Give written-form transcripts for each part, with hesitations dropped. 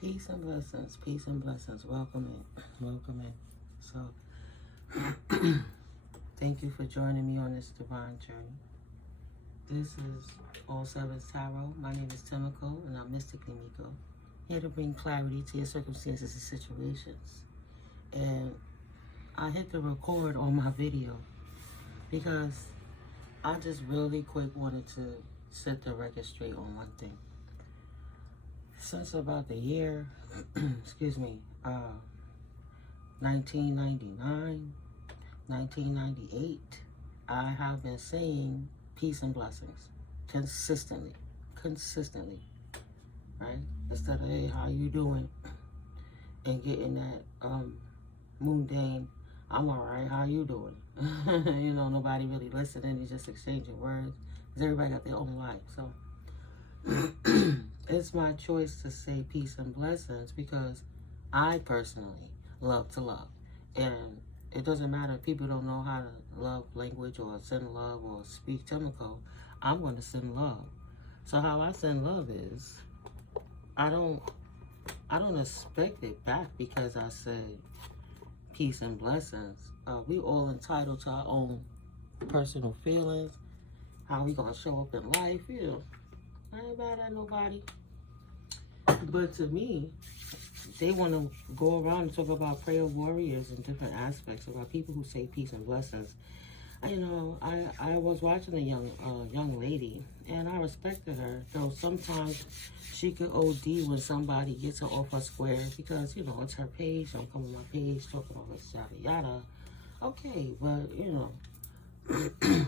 Peace and blessings, peace and blessings. Welcome in, welcome in. So, thank you for joining me on this divine journey. This is All Sevens Tarot. My name is NeuMico, and I'm mystically Mico, here to bring clarity to your circumstances and situations. And I hit the record on my video because I just really quick wanted to set the record straight on one thing. Since about the year, 1999, 1998, I have been saying peace and blessings consistently, right? Instead of, hey, how you doing? And getting that mundane, I'm all right, how you doing? You know, nobody really listening, you just exchanging words, because everybody got their own life, so. It's my choice to say peace and blessings because I personally love to love. And it doesn't matter if people don't know how to love language or send love or speak NeuMico, I'm going to send love. So how I send love is, I don't expect it back because I say peace and blessings. We all entitled to our own personal feelings, how we going to show up in life, you know. I ain't mad at nobody. But to me, they want to go around and talk about prayer warriors and different aspects about people who say peace and blessings. You know, I was watching a young lady, and I respected her, though sometimes she could OD when somebody gets her off her square because, you know, it's her page. I'm coming on my page talking all this yada yada. Okay, but, you know.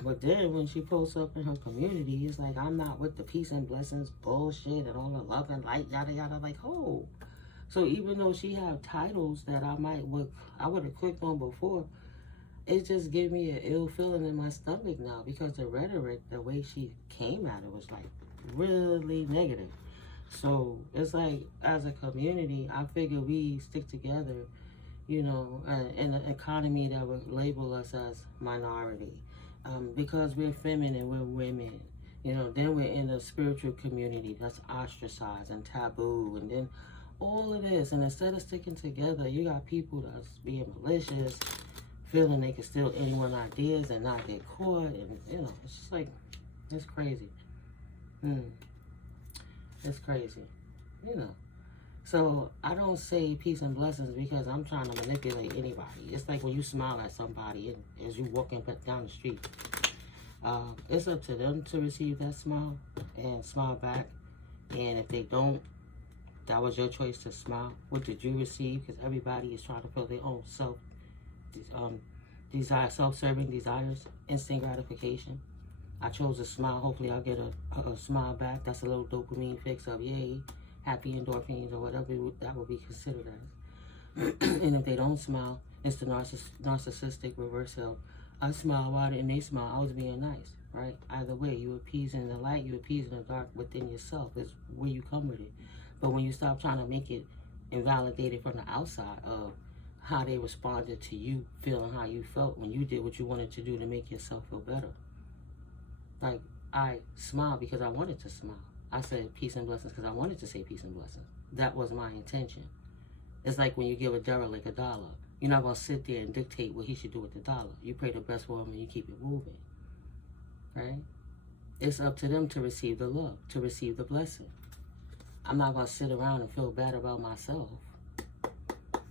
But then when she posts up in her community, it's like, I'm not with the peace and blessings bullshit and all the love and light, yada yada, like, oh. So even though she have titles that I would have clicked on before, it just gave me an ill feeling in my stomach now because the rhetoric, the way she came at it was like really negative. So it's like, as a community, I figure we stick together, you know, in an economy that would label us as minority. Because we're feminine, we're women, you know, then we're in a spiritual community that's ostracized and taboo, and then all of this. And instead of sticking together, you got people that's being malicious, feeling they can steal anyone's ideas and not get caught, and, you know, it's just like, it's crazy. It's crazy, you know. So I don't say peace and blessings because I'm trying to manipulate anybody. It's like when you smile at somebody and as you walking down the street. It's up to them to receive that smile and smile back. And if they don't, that was your choice to smile. What did you receive? Because everybody is trying to feel their own self-serving desires, instant gratification. I chose a smile. Hopefully I'll get a smile back. That's a little dopamine fix of yay. Happy endorphins or whatever that would be considered as. And if they don't smile, it's the narcissistic reverse of, I smile, why didn't they smile? I was being nice, right? Either way, you appease in the light, you appease in the dark within yourself. Is where you come with it. But when you stop trying to make it invalidated from the outside of how they responded to you feeling how you felt when you did what you wanted to do to make yourself feel better. Like, I smiled because I wanted to smile. I said peace and blessings because I wanted to say peace and blessings. That was my intention. It's like when you give a derelict $1. You're not going to sit there and dictate what he should do with the $1. You pray the best for him and you keep it moving. Right? It's up to them to receive the love, to receive the blessing. I'm not going to sit around and feel bad about myself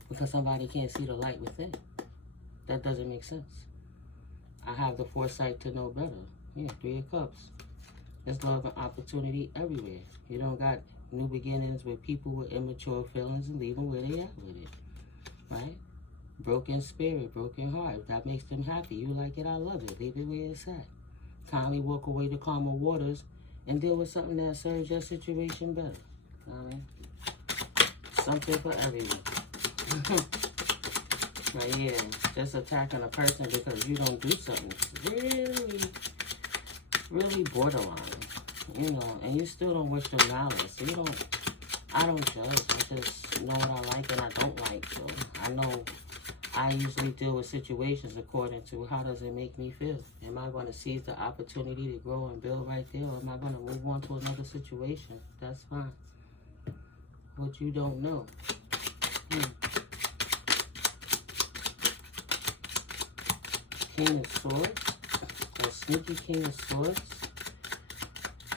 because somebody can't see the light within. That doesn't make sense. I have the foresight to know better. Yeah, 3 of Cups. There's love and opportunity everywhere. You don't got new beginnings with people with immature feelings and leave them where they at with it, right? Broken spirit, broken heart. If that makes them happy, you like it, I love it. Leave it where it's at. Kindly walk away to calmer waters and deal with something that serves your situation better. You know what I mean? Something for everyone. But yeah, just attacking a person because you don't do something really borderline, you know, and you still don't wish them malice. I don't judge. I just know what I like and I don't like. So I know I usually deal with situations according to how does it make me feel. Am I going to seize the opportunity to grow and build right there, or am I going to move on to another situation? That's fine. what you don't know. King of Swords, a sneaky King of Swords,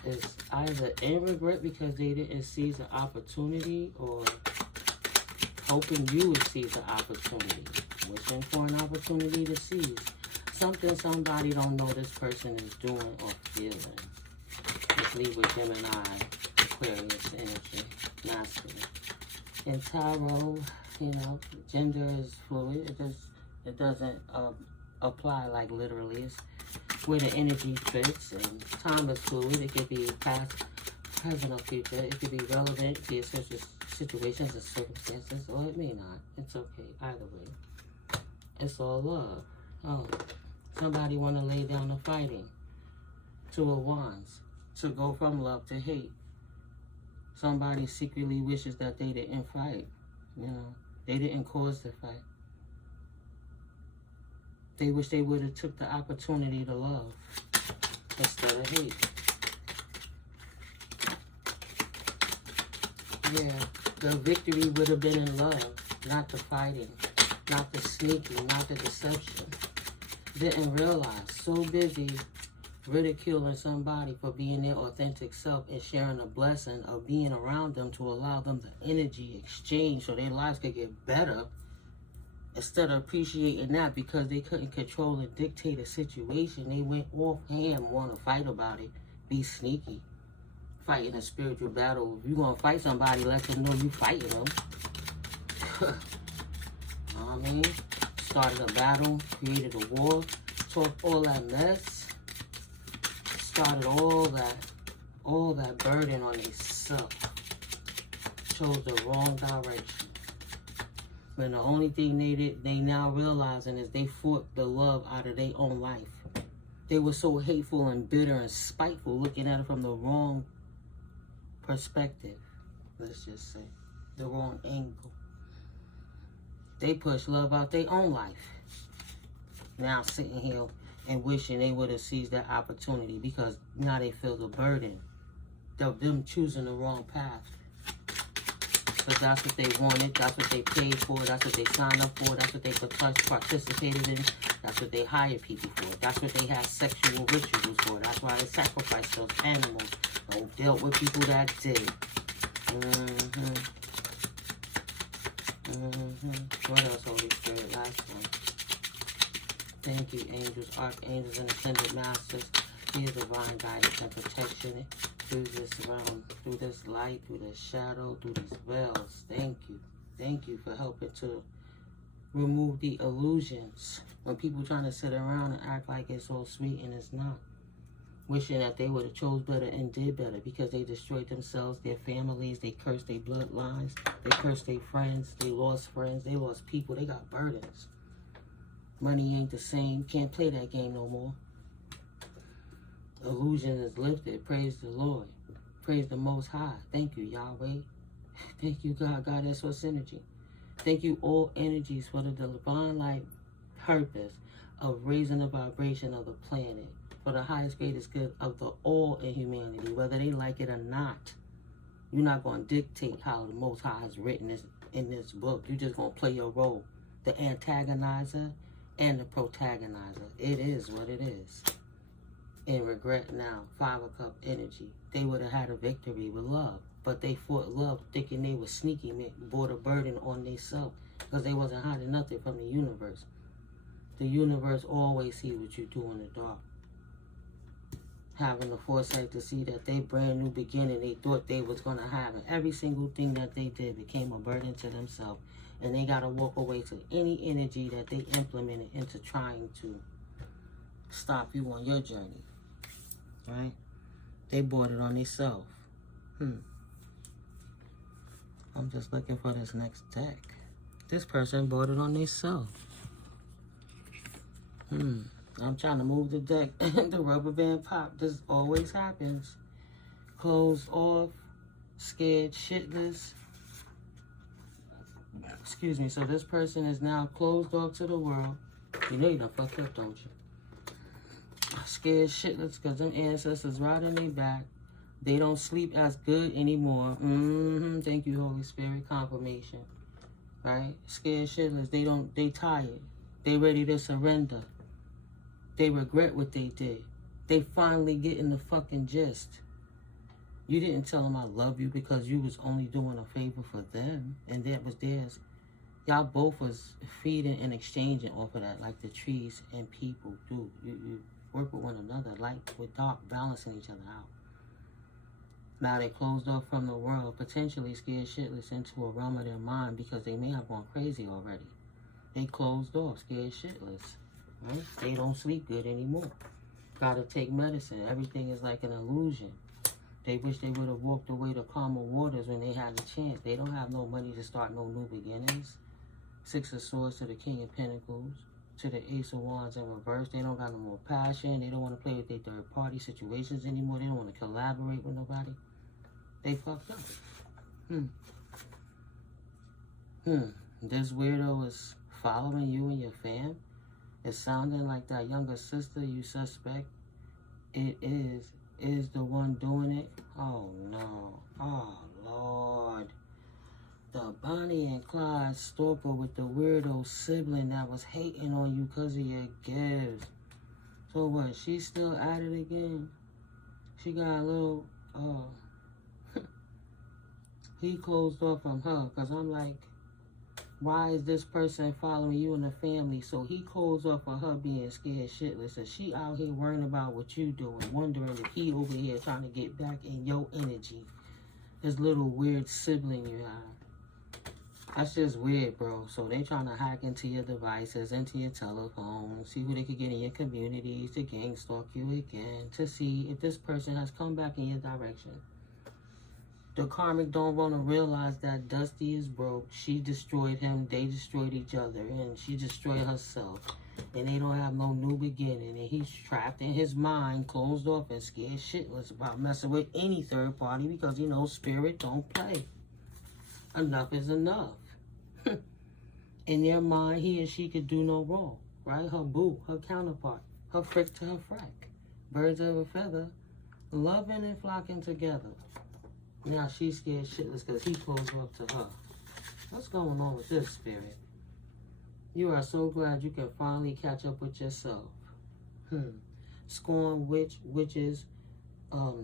is either in regret because they didn't seize the opportunity, or hoping you would seize the opportunity, wishing for an opportunity to seize. Something somebody don't know this person is doing or feeling. Let's leave with Gemini, Aquarius energy, masculine. In tarot, you know, gender is fluid. It doesn't apply like literally. It's where the energy fits, and time is fluid. It could be past, present, or future. It could be relevant to your situations and circumstances, or it may not. It's okay either way. It's all love. Oh, somebody want to lay down the fighting. Two of Wands, to go from love to hate. Somebody secretly wishes that they didn't fight. You know, they didn't cause the fight. They wish they would have took the opportunity to love instead of hate. Yeah, the victory would have been in love, not the fighting, not the sneaking, not the deception. Didn't realize, so busy ridiculing somebody for being their authentic self and sharing the blessing of being around them to allow them the energy exchange so their lives could get better. Instead of appreciating that because they couldn't control and dictate a situation, they went offhand, want to fight about it, be sneaky, fighting a spiritual battle. If you're going to fight somebody, let them know you fighting them. Know what I mean? Started a battle, created a war, talked all that mess, started all that burden on themselves, chose the wrong direction. When the only thing they now realizing is they fought the love out of their own life. They were so hateful and bitter and spiteful, looking at it from the wrong perspective. Let's just say the wrong angle. They pushed love out their own life. Now sitting here and wishing they would have seized that opportunity because now they feel the burden of them choosing the wrong path. Because that's what they wanted, that's what they paid for, that's what they signed up for, that's what they participated in, that's what they hired people for, that's what they had sexual rituals for, that's why they sacrificed those animals, or dealt with people that did. What else, Holy Spirit? Last one. Thank you, angels, archangels, and ascended masters. Here's divine guidance and protection through this realm, through this light, through this shadow, through these veils. Thank you. Thank you for helping to remove the illusions. When people trying to sit around and act like it's all sweet and it's not. Wishing that they would have chose better and did better because they destroyed themselves, their families, they cursed their bloodlines, they cursed their friends, they lost people, they got burdens. Money ain't the same, can't play that game no more. Illusion is lifted. Praise the Lord. Praise the Most High. Thank you, Yahweh. Thank you, God. God, that's what's energy. Thank you, all energies, for the divine light purpose of raising the vibration of the planet for the highest, greatest good of the all in humanity, whether they like it or not. You're not going to dictate how the Most High has written this in this book. You're just going to play your role. The antagonizer and the protagonizer. It is what it is. And regret now, 5 of Cups energy. They would have had a victory with love, but they fought love thinking they were sneaky, brought a burden on themselves because they wasn't hiding nothing from the universe. The universe always sees what you do in the dark. Having the foresight to see that they brand new beginning they thought they was going to have, and every single thing that they did became a burden to themselves, and they got to walk away to any energy that they implemented into trying to stop you on your journey. Right? They bought it on themselves. I'm just looking for this next deck. This person bought it on themselves. I'm trying to move the deck. The rubber band popped. This always happens. Closed off. Scared shitless. Excuse me. So this person is now closed off to the world. You know you done fucked up, don't you? Scared shitless because them ancestors right on their back. They don't sleep as good anymore. Thank you, Holy Spirit. Confirmation. Right? Scared shitless. They tired. They ready to surrender. They regret what they did. They finally getting the fucking gist. You didn't tell them I love you because you was only doing a favor for them, and that was theirs. Y'all both was feeding and exchanging off of that, like the trees and people do. You work with one another, light with dark, balancing each other out. Now they closed off from the world, potentially scared shitless into a realm of their mind because they may have gone crazy already. They closed off, scared shitless. Right? They don't sleep good anymore. Gotta take medicine. Everything is like an illusion. They wish they would have walked away to calmer waters when they had the chance. They don't have no money to start no new beginnings. Six of Swords to the King of Pentacles, to the Ace of Wands in reverse. They don't got no more passion. They don't want to play with their third-party situations anymore. They don't want to collaborate with nobody. They fucked up. This weirdo is following you and your fam. It's sounding like that younger sister you suspect it is the one doing it. Oh no. Oh Lord. The Bonnie and Clyde stalker with the weirdo sibling that was hating on you because of your gifts. So what? She's still at it again? She got a little he closed off from her because I'm like, why is this person following you and the family? So he closed off of her being scared shitless. And she out here worrying about what you doing, wondering if he over here trying to get back in your energy. This little weird sibling you have. That's just weird, bro. So they trying to hack into your devices, into your telephone, see who they could get in your communities, to gang stalk you again, to see if this person has come back in your direction. The karmic don't want to realize that Dusty is broke. She destroyed him. They destroyed each other. And she destroyed herself. And they don't have no new beginning. And he's trapped in his mind, closed off and scared shitless about messing with any third party because he knows spirit don't play. Enough is enough. In their mind, he and she could do no wrong. Right? Her boo, her counterpart, her frick to her frack. Birds of a feather, loving and flocking together. Now she's scared shitless because he closed up to her. What's going on with this, spirit? You are so glad you can finally catch up with yourself. Scorn witches,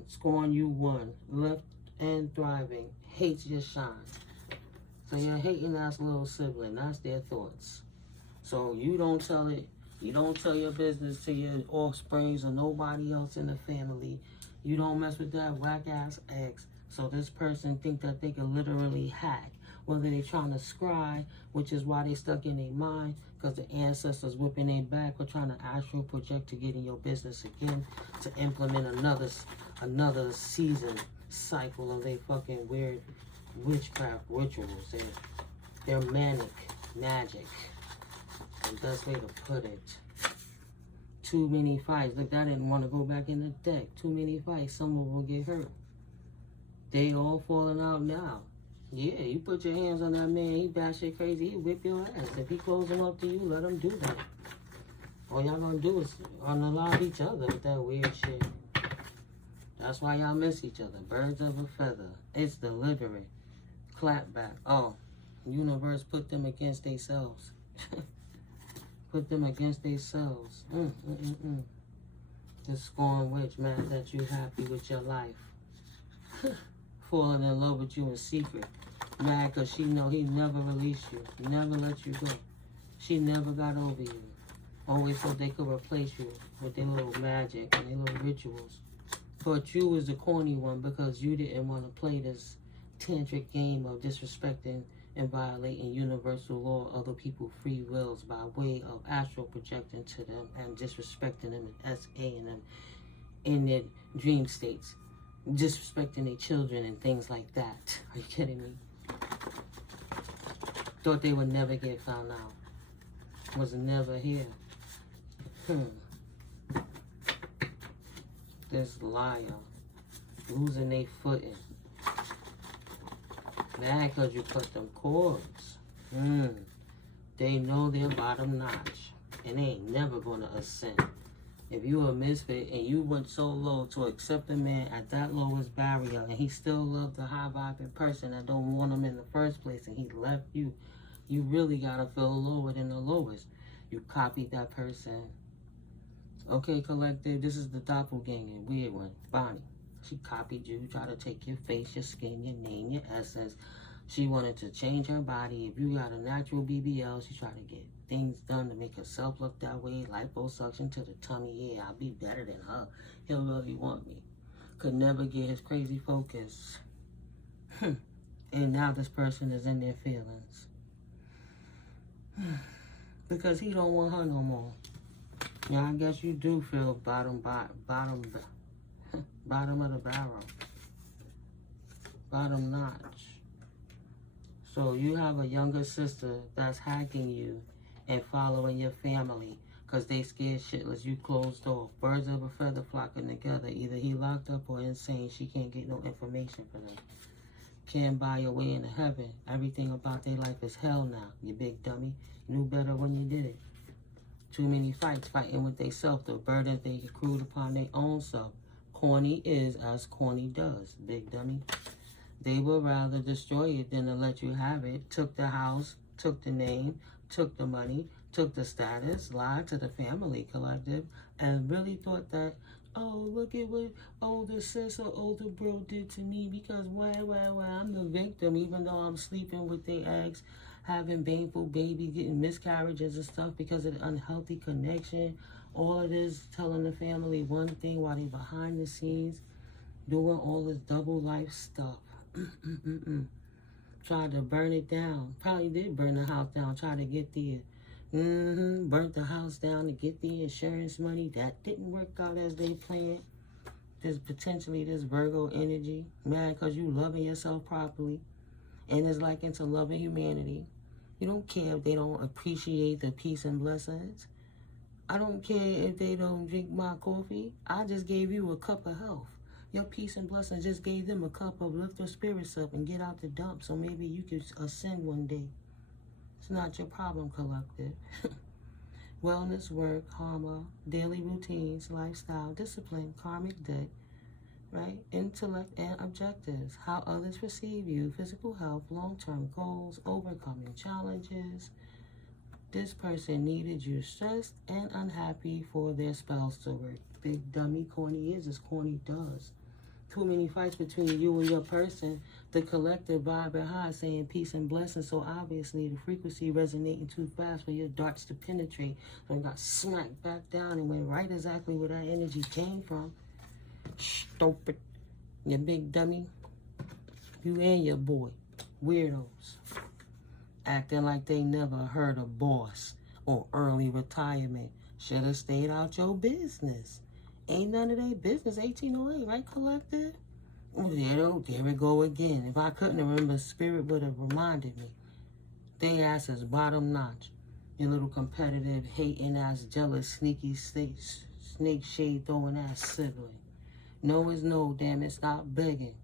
scorn you one, left and thriving, hates your shine. So you're hating ass little sibling, that's their thoughts. So you don't tell it, you don't tell your business to your offsprings or nobody else in the family. You don't mess with that whack ass ex. So this person think that they can literally hack, whether they trying to scry, which is why they stuck in their mind, because the ancestors whipping their back or trying to astral project to get in your business again, to implement another season cycle of their fucking weird witchcraft rituals. They're manic magic. The best way to put it. Too many fights. Look, I didn't want to go back in the deck. Too many fights. Someone will get hurt. They all falling out now. Yeah, you put your hands on that man, he batshit crazy, he whip your ass. If he close him up to you, let him do that. All y'all gonna do is unalive each other with that weird shit. That's why y'all miss each other. Birds of a feather. It's delivery. Clap back. Oh, universe put them against themselves. Put them against themselves. This scorn witch, mad that you happy with your life. Falling in love with you in secret. Mad because she know he never released you. Never let you go. She never got over you. Always thought they could replace you with their little magic and their little rituals. But you was the corny one because you didn't want to play this tantric game of disrespecting and violating universal law of other people's free wills by way of astral projecting to them and disrespecting them and SA-ing them in their dream states. Disrespecting their children and things like that. Are you kidding me? Thought they would never get found out. Was never here. This liar. Losing their footing. Mad because you cut them cords. They know they're bottom notch. And they ain't never going to ascend. If you a misfit and you went so low to accept a man at that lowest barrier, and he still loved the high vibing person that don't want him in the first place, and he left you, you really gotta feel lower than the lowest. You copied that person. Okay, collective, this is the doppelganger, weird one, Bonnie. She copied you, tried to take your face, your skin, your name, your essence. She wanted to change her body. If you got a natural BBL, she tried to get things done to make herself look that way. Liposuction to the tummy. Yeah, I'll be better than her. He'll really want me. Could never get his crazy focus. And now this person is in their feelings. Because he don't want her no more. Yeah, I guess you do feel bottom of the barrel. Bottom notch. So you have a younger sister that's hacking you and following your family because they scared shitless. You closed off. Birds of a feather flocking together. Either he locked up or insane. She can't get no information for them. Can't buy your way into heaven. Everything about their life is hell now, you big dummy. Knew better when you did it. Too many fights fighting with they self. The burdens they accrued upon their own self. Corny is as corny does, big dummy. They would rather destroy it than to let you have it. Took the house, took the name, took the money, took the status, lied to the family collective, and really thought that, oh, look at what older sis or older bro did to me because why, I'm the victim, even though I'm sleeping with their ex, having baneful babies, getting miscarriages and stuff because of the unhealthy connection. All of this telling the family one thing while they behind the scenes doing all this double life stuff. Tried to burn it down. Probably did burn the house down. Tried to get the burnt the house down to get the insurance money. That didn't work out as they planned. There's potentially this Virgo energy. Mad because you loving yourself properly. And it's like into loving humanity. You don't care if they don't appreciate the peace and blessings. I don't care if they don't drink my coffee. I just gave you a cup of health. Your peace and blessings just gave them a cup of lift their spirits up and get out the dump so maybe you could ascend one day. It's not your problem, collective. Wellness, work, karma, daily routines, lifestyle, discipline, karmic debt, right? Intellect and objectives, how others perceive you, physical health, long-term goals, overcoming challenges. This person needed you stressed and unhappy for their spells to work. Big dummy, corny is as corny does. Too many fights between you and your person. The collective vibe and high saying peace and blessings. So obviously the frequency resonating too fast for your darts to penetrate. So it got smacked back down and went right exactly where that energy came from. Stupid. You big dummy. You and your boy. Weirdos. Acting like they never heard of boss or early retirement. Should have stayed out your business. Ain't none of their business. 1808, right, collective? There we go again. If I couldn't remember, Spirit would have reminded me. They ass is bottom notch. Your little competitive, hating ass, jealous, sneaky, snake shade throwing ass sibling. No is no, damn it, stop begging.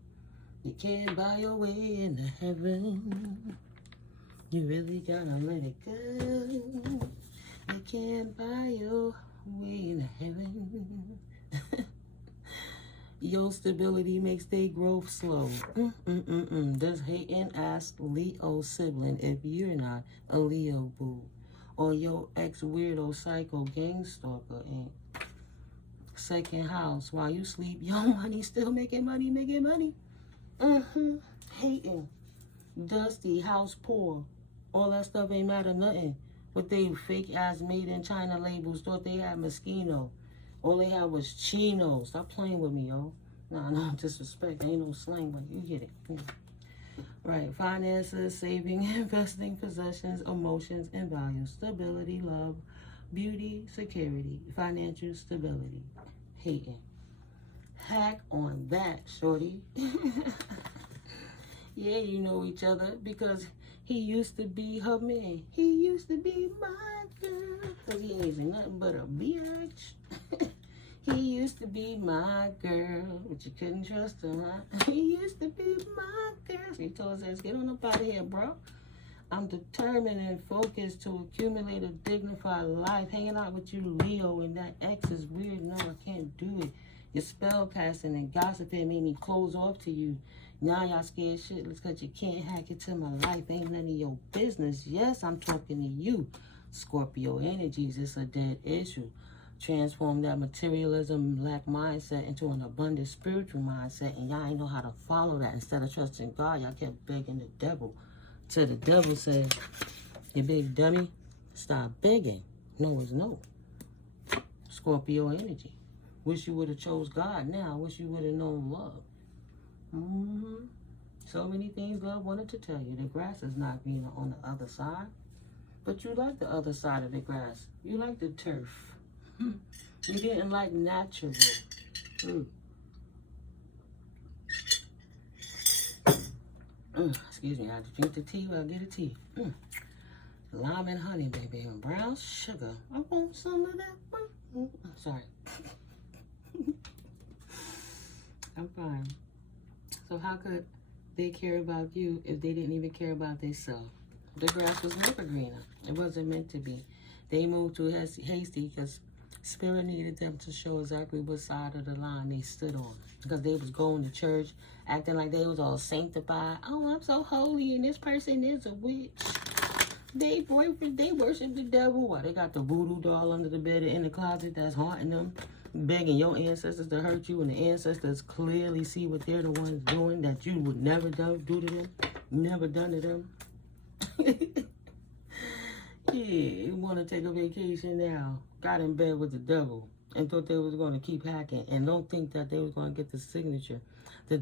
You can't buy your way into heaven. You really gotta let it go. You can't buy your way into heaven. Your stability makes their growth slow. Does hating ask Leo sibling if you're not a Leo boo. Or your ex-weirdo psycho gang stalker ain't. Second house, while you sleep, your money still making money. Hating. Dusty, house poor. All that stuff ain't matter nothing. With they fake ass made in China labels, thought they had Moschino. All they had was Chino. Stop playing with me, yo. Nah, no disrespect. Ain't no slang, but you get it. Yeah. Right. Finances, saving, investing, possessions, emotions, and values. Stability, love, beauty, security, financial stability. Hating. Hack on that, shorty. Yeah, you know each other because he used to be her man. He used to be my girl. Because he ain't nothing but a bitch. He used to be my girl, but you couldn't trust him, huh? He used to be my girl. So he told his ass, get on up out of here, bro. I'm determined and focused to accumulate a dignified life. Hanging out with you, Leo, and that ex is weird. No, I can't do it. Your spell casting and gossiping made me close off to you. Now y'all scared shitless because you can't hack into my life. Ain't none of your business. Yes, I'm talking to you. Scorpio energies, it's a dead issue. Transform that materialism, lack mindset into an abundant spiritual mindset, and y'all ain't know how to follow that. Instead of trusting God, y'all kept begging the devil. Till the devil said, you big dummy, stop begging. No is no. Scorpio energy. Wish you would have chose God now. Wish you would have known love. So many things love wanted to tell you. The grass is not greener on the other side. But you like the other side of the grass. You like the turf. You didn't like natural. Excuse me, I had to drink the tea while I get a tea. Lime and honey, baby, and brown sugar. I want some of that. Sorry. I'm fine. So how could they care about you if they didn't even care about themselves? The grass was never greener. It wasn't meant to be. They moved too hasty because Spirit needed them to show exactly what side of the line they stood on. Because they was going to church, acting like they was all sanctified. Oh, I'm so holy, and this person is a witch. They worship the devil. Why? They got the voodoo doll under the bed in the closet that's haunting them, begging your ancestors to hurt you, and the ancestors clearly see what they're the ones doing that you would never do to them, never done to them. Yeah, you want to take a vacation now. Got in bed with the devil and thought they was going to keep hacking, and don't think that they was going to get the signature, the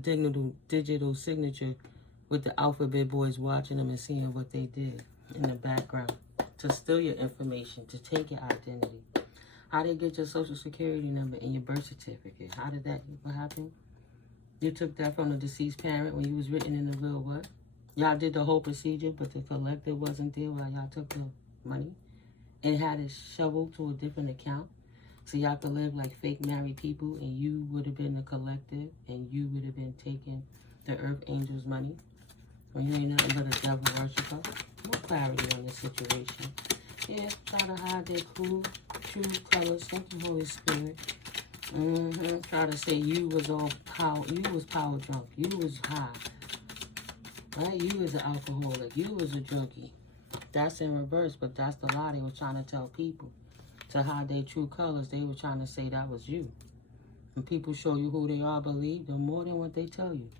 digital signature with the alphabet boys watching them and seeing what they did in the background to steal your information, to take your identity. How they get your social security number and your birth certificate? How did that happen? You took that from the deceased parent when you was written in the will, what? Y'all did the whole procedure, but the collector wasn't there while y'all took the money and had it shoveled to a different account. So y'all could live like fake married people, and you would have been the collector, and you would have been taking the earth angel's money when you ain't nothing but a devil worshiper. No clarity on this situation. Yeah, try to hide their cool, true colors. Thank you, Holy Spirit. Try to say you was all power. You was power drunk. You was high. Right? You was an alcoholic. You was a junkie. That's in reverse, but that's the lie they were trying to tell people. To hide their true colors, they were trying to say that was you. When people show you who they are, believe them more than what they tell you.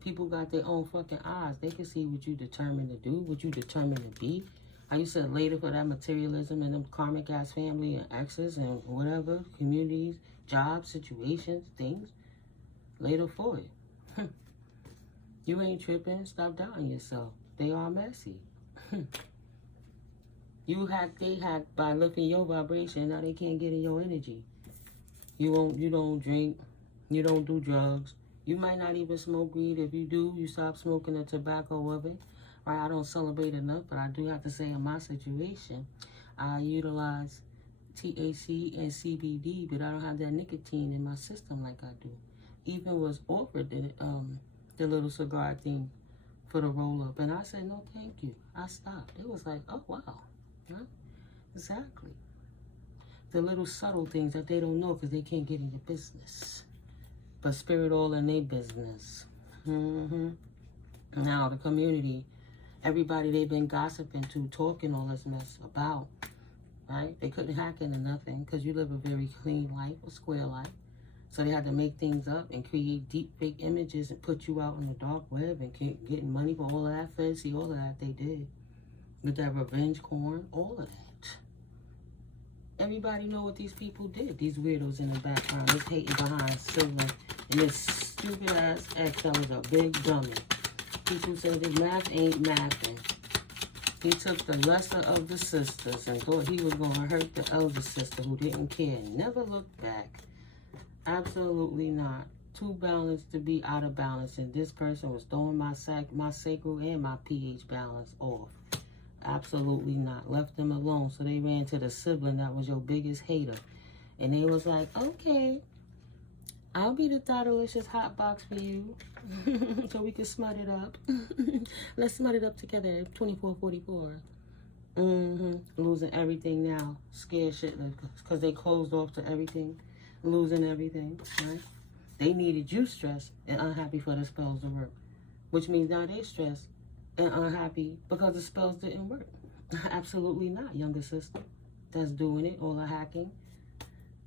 People got their own fucking eyes. They can see what you determined to do, what you determined to be. How you said later for that materialism and them karmic ass family and exes and whatever, communities, jobs, situations, things. Later for it. You ain't tripping. Stop doubting yourself. They are messy. You hack, they hack by lifting your vibration. Now they can't get in your energy. You don't drink. You don't do drugs. You might not even smoke weed. If you do, you stop smoking the tobacco of it. Right? I don't celebrate enough, but I do have to say in my situation, I utilize THC and CBD, but I don't have that nicotine in my system like I do. Even was offered the little cigar thing for the roll-up, and I said, no, thank you. I stopped. It was like, oh, wow. Huh? Exactly. The little subtle things that they don't know because they can't get in your business. But spirit all in their business. Now, the community, everybody they've been gossiping to, talking all this mess about, right? They couldn't hack into nothing because you live a very clean life, a square life. So they had to make things up and create deep fake images and put you out on the dark web and keep getting money for all of that fancy, all of that they did. With that revenge corn, all of that. Everybody know what these people did. These weirdos in the background. This hating behind Sibling. And this stupid ass ex that was a big dummy. People said that math ain't mathing. He took the lesser of the sisters and thought he was going to hurt the elder sister who didn't care. Never looked back. Absolutely not. Too balanced to be out of balance. And this person was throwing my sacral and my pH balance off. Absolutely not. Left them alone. So they ran to the sibling that was your biggest hater. And they was like, okay, I'll be the Thoughtalicious hot box for you. So we can smut it up. Let's smut it up together. 2444. Losing everything now. Scared shitless because they closed off to everything. Losing everything, right? They needed you stressed and unhappy for the spells to work. Which means now they stressed and unhappy because the spells didn't work. Absolutely not, younger sister. That's doing it. All the hacking.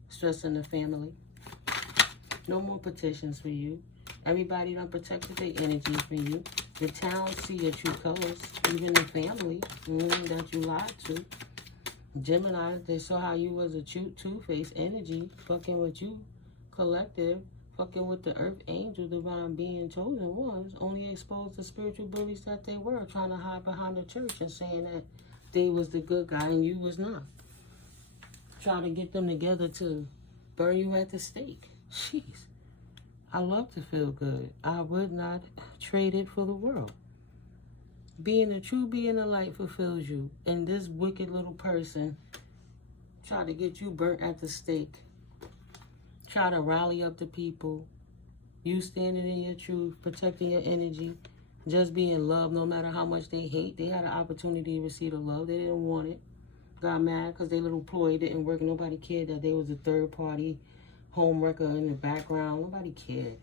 Stressing the family. No more petitions for you. Everybody done protected their energy for you. The town see your true colors. Even the family that you lied to. Gemini, they saw how you was a two-faced energy. Fucking with you. Collective. Fucking with the earth angel, divine being, chosen ones. Only exposed the spiritual bullies that they were. Trying to hide behind the church and saying that they was the good guy and you was not. Trying to get them together to burn you at the stake. Jeez. I love to feel good. I would not trade it for the world. Being a true being of light fulfills you. And this wicked little person try to get you burnt at the stake. Try to rally up the people. You standing in your truth, protecting your energy. Just being loved no matter how much they hate. They had an opportunity to receive the love. They didn't want it. Got mad because their little ploy didn't work. Nobody cared that they was a third party home wrecker in the background. Nobody cared.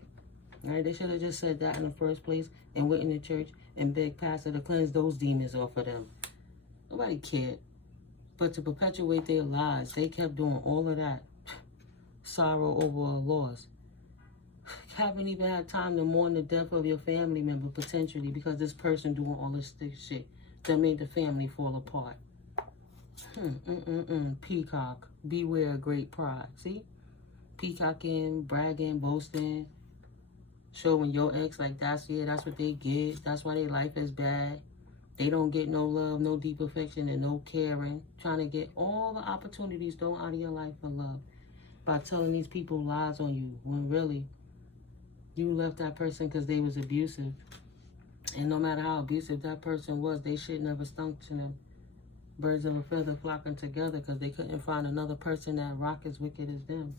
All right, they should have just said that in the first place and went in the church and begged Pastor to cleanse those demons off of them. Nobody cared. But to perpetuate their lies, they kept doing all of that. Sorrow over a loss. Haven't even had time to mourn the death of your family member potentially because this person doing all this shit that made the family fall apart. Peacock. Beware of great pride. See? Peacocking, bragging, boasting, showing your ex like that's what they get. That's why their life is bad. They don't get no love, no deep affection, and no caring. Trying to get all the opportunities thrown out of your life for love by telling these people lies on you when really you left that person because they was abusive. And no matter how abusive that person was, they shit never stunk to them. Birds of a feather flocking together because they couldn't find another person that rock as wicked as them.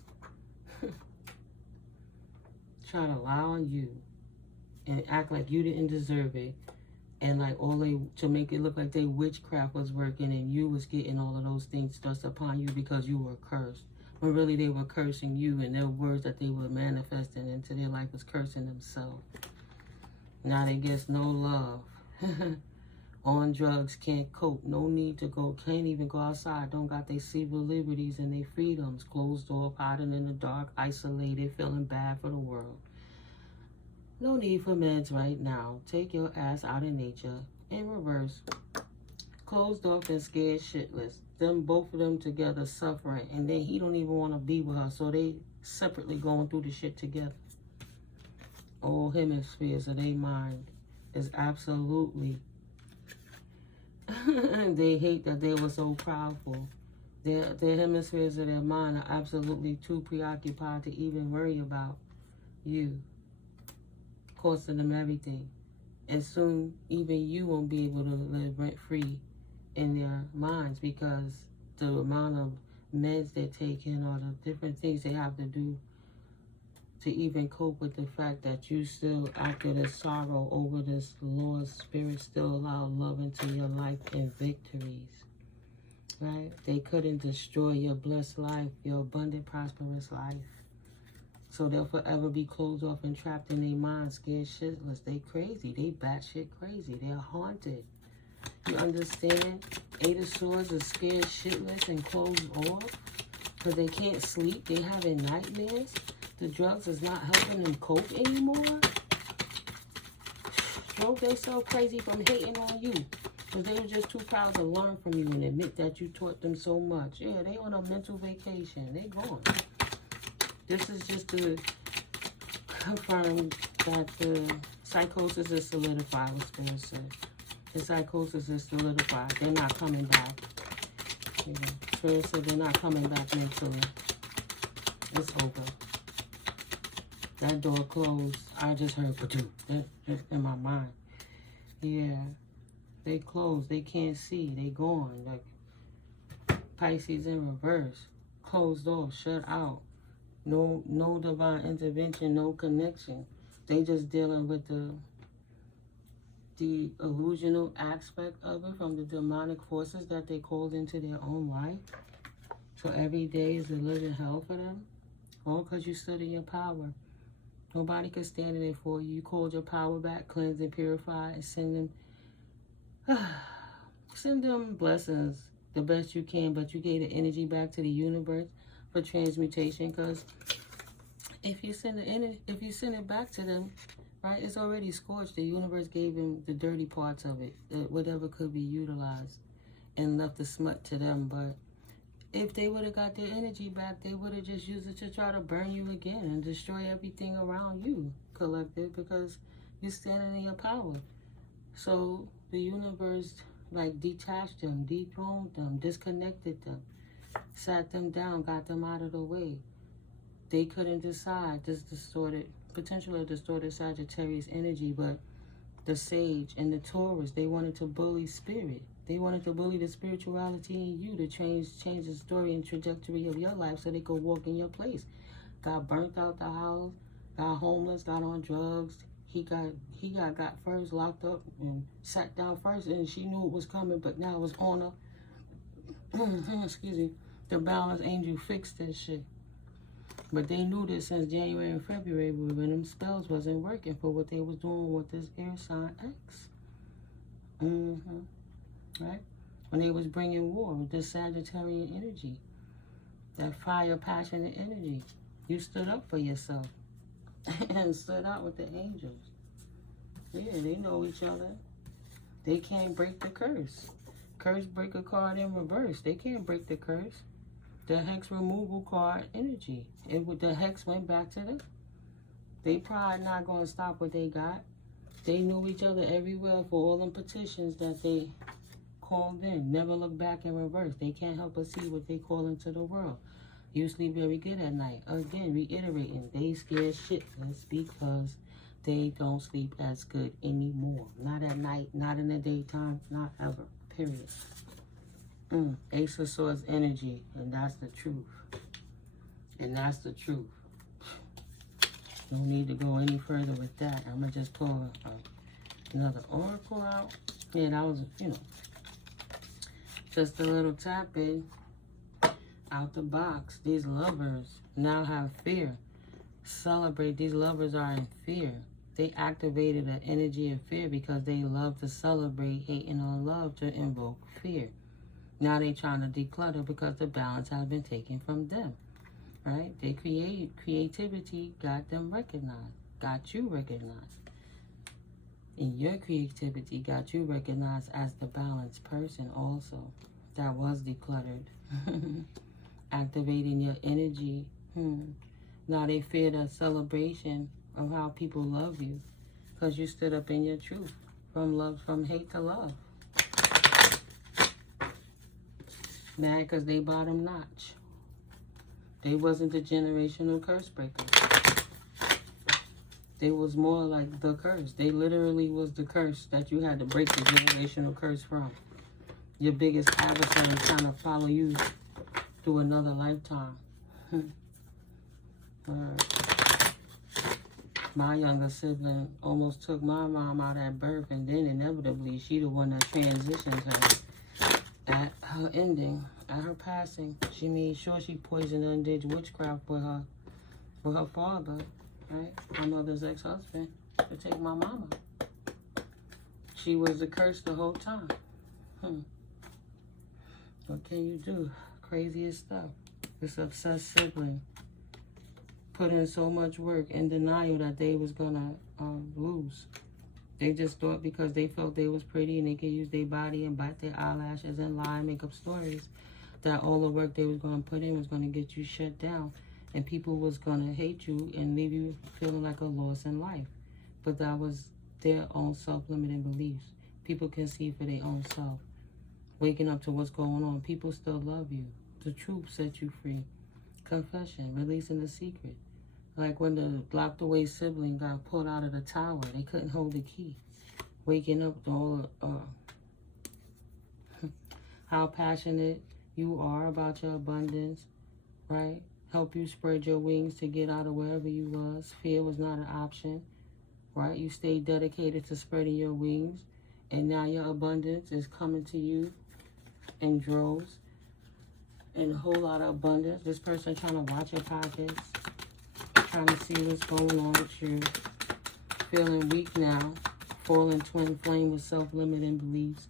Try to lie on you and act like you didn't deserve it, and like to make it look like they witchcraft was working and you was getting all of those things thrust upon you because you were cursed, when really they were cursing you, and their words that they were manifesting into their life was cursing themselves. Now they get no love. On drugs, can't cope, no need to go, can't even go outside, don't got their civil liberties and their freedoms, closed off, hiding in the dark, isolated, feeling bad for the world. No need for meds right now. Take your ass out in nature. In reverse. Closed off and scared shitless. Them, both of them together suffering, and then he don't even want to be with her, so they separately going through the shit together. All hemispheres of their mind is absolutely they hate that they were so proudful. Their hemispheres of their mind are absolutely too preoccupied to even worry about you. Costing them everything. And soon, even you won't be able to live rent-free in their minds because the amount of meds they're taking or the different things they have to do to even cope with the fact that you still, after the sorrow over this lost spirit, still allow love into your life and victories, right? They couldn't destroy your blessed life, your abundant, prosperous life. So they'll forever be closed off and trapped in their mind, scared shitless. They crazy. They batshit crazy. They're haunted. You understand? Eight of Swords is scared shitless and closed off because they can't sleep. They having nightmares. The drugs is not helping them cope anymore. Drove they so crazy from hating on you because they were just too proud to learn from you and admit that you taught them so much. Yeah, they on a mental vacation. They gone. This is just to confirm that the psychosis is solidified, what Spirit said. The psychosis is solidified. They're not coming back. Yeah. Spirit said they're not coming back mentally. It's over. That door closed. I just heard Padu. That's just in my mind. Yeah. They closed. They can't see. They gone. Like Pisces in reverse. Closed off. Shut out. No divine intervention, no connection. They just dealing with the illusional aspect of it from the demonic forces that they called into their own life. So every day is a living hell for them. All because you stood in your power. Nobody could stand in it for you. You called your power back, cleanse and purify, and send them blessings the best you can, but you gave the energy back to the universe for transmutation, because if you send it back to them, right, it's already scorched. The universe gave them the dirty parts of it, whatever could be utilized, and left the smut to them. But if they would have got their energy back, they would have just used it to try to burn you again and destroy everything around you, collective, because you're standing in your power. So the universe, like, detached them, dethroned them, disconnected them, sat them down, got them out of the way. They couldn't decide this potentially distorted Sagittarius energy, but the Sage and the Taurus, they wanted to bully spirit. They wanted to bully the spirituality in you to change the story and trajectory of your life so they could walk in your place. Got burnt out the house, got homeless, got on drugs. He got first locked up and sat down first, and she knew it was coming, but now it was on her. Excuse me. The balance angel fixed this shit. But they knew this since January and February when them spells wasn't working for what they was doing with this air sign X. Right? When they was bringing war with this Sagittarian energy, that fire, passionate energy. You stood up for yourself and stood out with the angels. Yeah, they know each other. They can't break the curse. Curse breaker card in reverse. They can't break the curse. The hex removal card energy. The hex went back to them. They probably not going to stop what they got. They knew each other everywhere for all them petitions that they called in. Never look back in reverse. They can't help but see what they call into the world. You sleep very good at night. Again, reiterating, they scared shitless because they don't sleep as good anymore. Not at night, not in the daytime, not ever. Period. Ace of Swords energy, and that's the truth. And that's the truth. No need to go any further with that. I'm going to just pull another oracle out. Yeah, that was, just a little tapping out the box. These lovers now have fear. Celebrate. These lovers are in fear. They activated an energy of fear because they love to celebrate hating on love to invoke fear. Now they trying to declutter because the balance has been taken from them, right? They creativity got them recognized, got you recognized. And your creativity got you recognized as the balanced person also. That was decluttered. Activating your energy. Now they fear the celebration of how people love you because you stood up in your truth. From hate to love. Mad because they bottom notch. They wasn't the generational curse breaker. They was more like the curse. They literally was the curse that you had to break the generational curse from. Your biggest adversary trying to follow you through another lifetime. My younger sibling almost took my mom out at birth, and then inevitably she the one that transitioned her. At her ending, at her passing, she made sure she poisoned and did witchcraft with her father, right? My mother's ex-husband, to take my mama. She was the curse the whole time. What can you do? Craziest stuff. This obsessed sibling put in so much work in denial that they was gonna lose. They just thought because they felt they was pretty and they could use their body and bite their eyelashes and lie and make up stories, that all the work they was going to put in was going to get you shut down. And people was going to hate you and leave you feeling like a loss in life. But that was their own self-limiting beliefs. People can see for their own self. Waking up to what's going on. People still love you. The truth set you free. Confession. Releasing the secret. Like when the locked away sibling got pulled out of the tower, they couldn't hold the key. Waking up to all how passionate you are about your abundance, right? help you spread your wings to get out of wherever you was. Fear was not an option, right? You stayed dedicated to spreading your wings, and now your abundance is coming to you in droves, in a whole lot of abundance. This person trying to watch your pockets, trying to see what's going on with you. Feeling weak now, falling twin flame with self-limiting beliefs,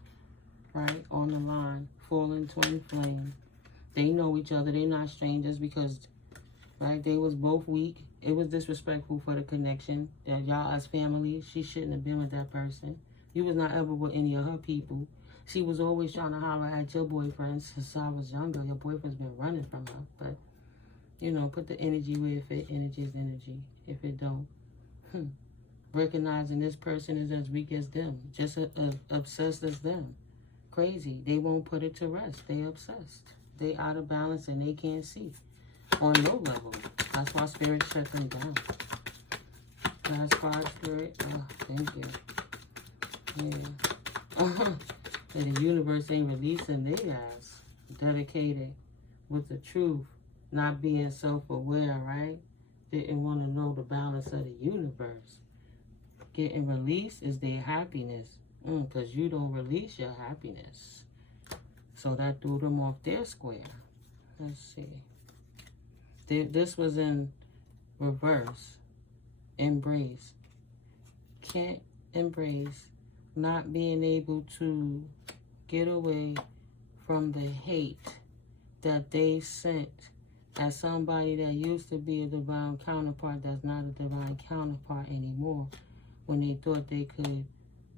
right? On the line, falling twin flame. They know each other. They're not strangers because, right, they was both weak. It was disrespectful for the connection that y'all as family. She shouldn't have been with that person. You was not ever with any of her people. She was always trying to holler at your boyfriend since I was younger. Your boyfriend's been running from her. But, you know, put the energy where it fit. Energy is energy. If it don't, recognizing this person is as weak as them. Just obsessed as them. Crazy. They won't put it to rest. They obsessed. They out of balance and they can't see on no level. That's why spirit shut them down. That's 4Spirit. Oh, thank you. Yeah. And the universe ain't releasing their ass. Dedicated with the truth. Not being self-aware, right? Didn't want to know the balance of the universe. Getting released is their happiness. Because you don't release your happiness. So that threw them off their square. Let's see. This was in reverse. Embrace. Can't embrace not being able to get away from the hate that they sent at somebody that used to be a divine counterpart that's not a divine counterpart anymore, when they thought they could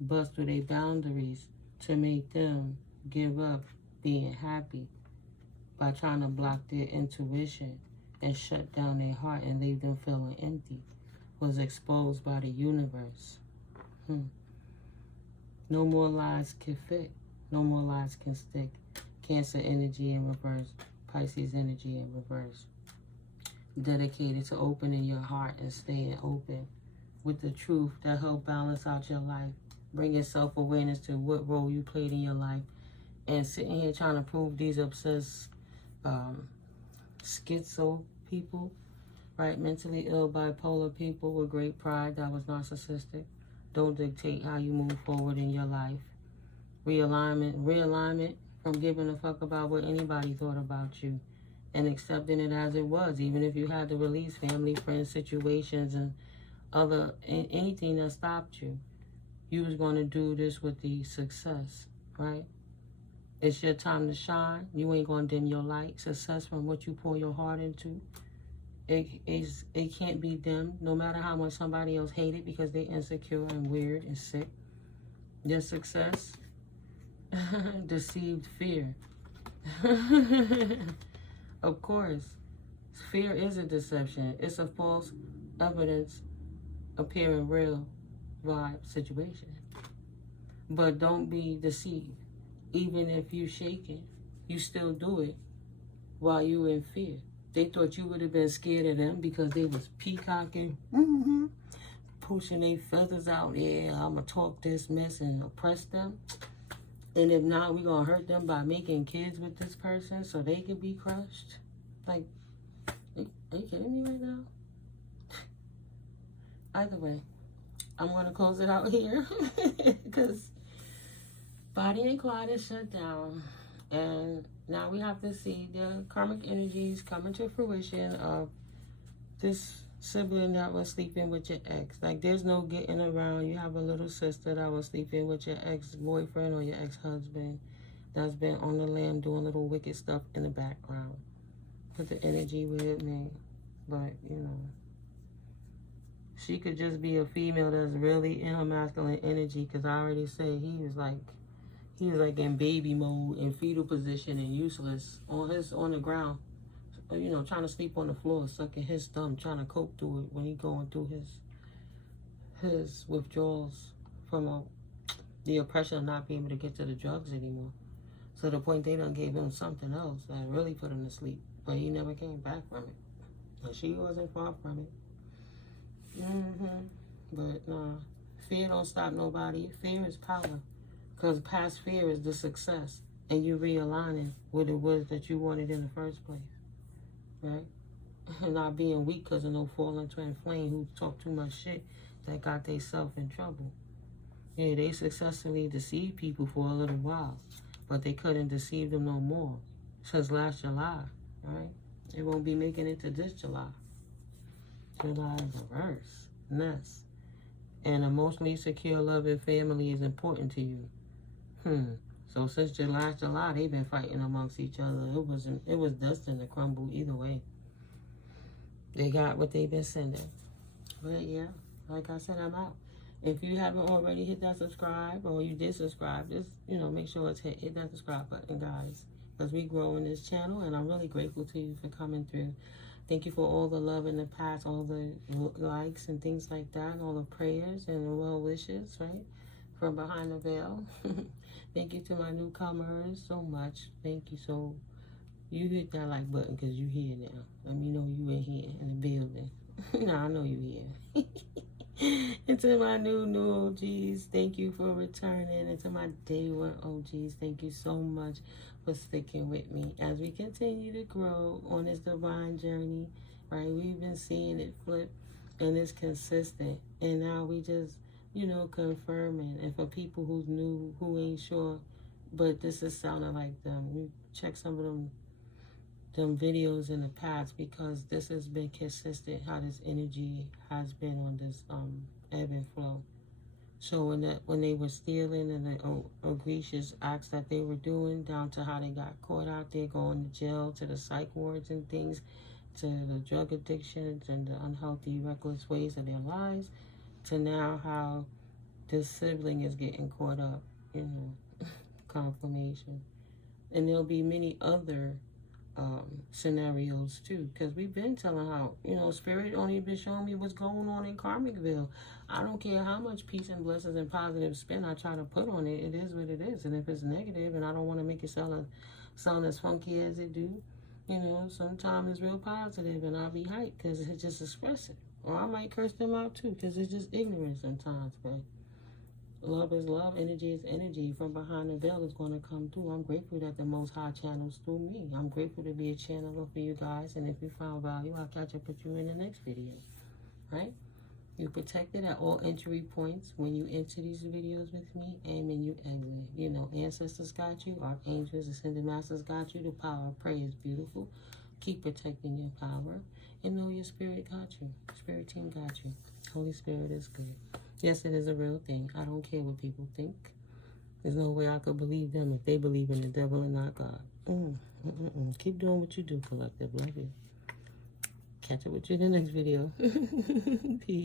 bust through their boundaries to make them give up being happy by trying to block their intuition and shut down their heart and leave them feeling empty, was exposed by the universe. No more lies can fit. No more lies can stick. Cancer energy in reverse. Pisces energy in reverse. Dedicated to opening your heart and staying open with the truth that help balance out your life. Bringing self-awareness to what role you played in your life. And sitting here trying to prove these obsessed schizo people, right? Mentally ill, bipolar people with great pride that was narcissistic. Don't dictate how you move forward in your life. Realignment from giving a fuck about what anybody thought about you and accepting it as it was, even if you had to release family, friends, situations, and anything that stopped you. You was going to do this with the success, right? It's your time to shine. You ain't going to dim your light. Success from what you pour your heart into. It can't be dimmed, no matter how much somebody else hate it because they're insecure and weird and sick. Your success deceived fear. Of course, fear is a deception. It's a false evidence appearing real vibe situation. But don't be deceived. Even if you shake it, you still do it while you in fear. They thought you would have been scared of them because they was peacocking, pushing their feathers out. Yeah, I'm going to talk this mess and oppress them. And if not, we're going to hurt them by making kids with this person so they can be crushed. Like, are you kidding me right now? Either way, I'm going to close it out here because body and cloud is shut down. And now we have to see the karmic energies coming to fruition of this sibling that was sleeping with your ex. Like, there's no getting around. You have a little sister that was sleeping with your ex-boyfriend or your ex-husband that's been on the lam doing little wicked stuff in the background. Put the energy where it may. But, you know, she could just be a female that's really in her masculine energy, because I already said he was like in baby mode, in fetal position and useless on the ground, you know, trying to sleep on the floor, sucking his thumb, trying to cope through it when he going through his withdrawals from the oppression of not being able to get to the drugs anymore. So the point they done gave him something else that really put him to sleep, but he never came back from it. And she wasn't far from it. But nah, fear don't stop nobody. Fear is power. Because past fear is the success. And you realigning what it was that you wanted in the first place. Right? Not being weak because of no falling twin flame who talk too much shit that got they self in trouble. Yeah, they successfully deceived people for a little while, but they couldn't deceive them no more since last July, right? They won't be making it to this July. July is reverse. Ness. And emotionally secure, loving family is important to you. So since last July, they've been fighting amongst each other. It was destined to crumble either way. They got what they've been sending. But yeah, like I said, I'm out. If you haven't already hit that subscribe, or you did subscribe, just, make sure it's hit that subscribe button, guys. Because we grow in this channel, and I'm really grateful to you for coming through. Thank you for all the love in the past, all the likes and things like that, and all the prayers and the well wishes, right? From behind the veil. Thank you to my newcomers so much. Thank you. So you hit that like button because you here now. Let me know you in here in the building. I know you here. And to my new OGs, thank you for returning. And to my day one OGs, thank you so much for sticking with me as we continue to grow on this divine journey, right? We've been seeing it flip, and it's consistent. And now we just, confirming. And for people who's new, who ain't sure, but this is sounding like them, we check some of them videos in the past, because this has been consistent, how this energy has been on this ebb and flow. So when they were stealing and the egregious acts that they were doing, down to how they got caught out there going to jail, to the psych wards and things, to the drug addictions and the unhealthy, reckless ways of their lives, to now how this sibling is getting caught up, confirmation. And there'll be many other scenarios too, because we've been telling how, Spirit only been showing me what's going on in Karmicville. I don't care how much peace and blessings and positive spin I try to put on it. It is what it is. And if it's negative, and I don't want to make it sound as funky as it do, sometimes it's real positive, and I'll be hyped because it's just expressive. Or I might curse them out too, because it's just ignorant sometimes. But love is love, energy is energy. From behind the veil is going to come through. I'm grateful that the Most High channels through me. I'm grateful to be a channeler for you guys. And if you found value, I'll catch up with you in the next video. Right? You're protected at all entry points when you enter these videos with me, and when you exit. Ancestors got you, archangels, ascended masters got you. The power of prayer is beautiful. Keep protecting your power, and know your spirit got you. Spirit team got you. Holy Spirit is good. Yes, it is a real thing. I don't care what people think. There's no way I could believe them if they believe in the devil and not God. Keep doing what you do, collective. Love you. Catch up with you in the next video. Peace.